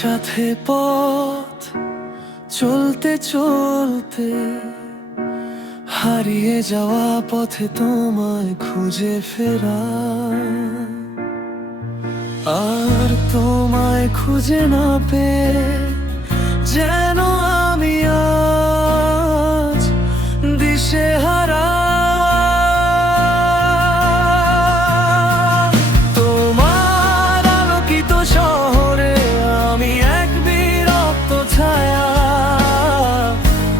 একসাথে পথ চলতে চলতে হারিয়ে যাওয়া পথে তোমায় খুঁজে ফেরা, আর তোমায় খুঁজে না পেয়ে যেন আমি আজ দিশেহারা। তোমার আলোকিত শহরে আমি এক বিরক্ত ছায়া,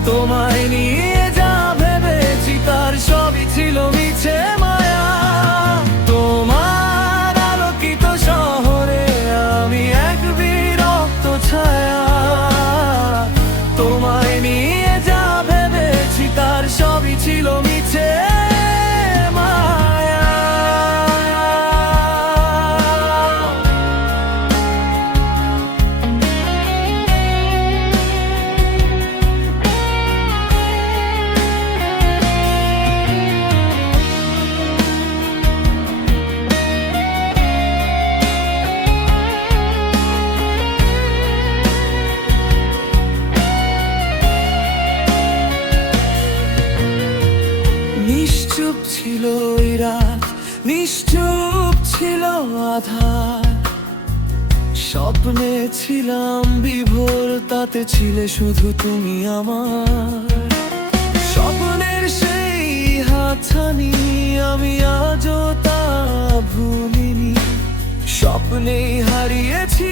তোমায় নিয়ে যা ভেবেছি তার সবই ছিল মিছে মায়া। তোমার আলোকিত শহরে আমি এক বিরক্ত ছায়া, তোমায় নিয়ে যা ভেবেছি তার সবই ছিল মিছে মায়া। নিশ্চুপ ছিল ওই রাত, নিশ্চুপ ছিল আধার, স্বপ্নে ছিলাম বিভোর, তাতে ছিলে শুধু তুমি আমার। স্বপ্নের সেই হাতছানি আমি আজও তা ভুলিনি, স্বপ্নেই হারিয়েছি